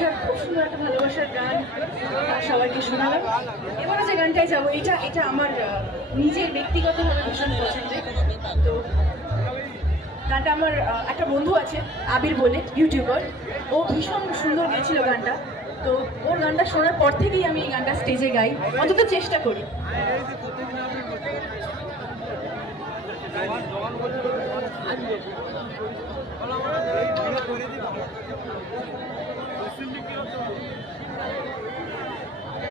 ভালোবাসার খুব সুন্দর একটা ভালোবাসার গান সবাইকে শোনালাম। এবারে যে গানটাই যাবো এটা আমার নিজের ব্যক্তিগতভাবে ভীষণ পছন্দের। তো গানটা আমার একটা বন্ধু আছে আবির বলে, ইউটিউবার, ও ভীষণ সুন্দর গেয়েছিল গানটা। তো ওর গানটা শোনার পর থেকেই আমি এই গানটা স্টেজে গাই, অন্তত চেষ্টা করি। জওয়ান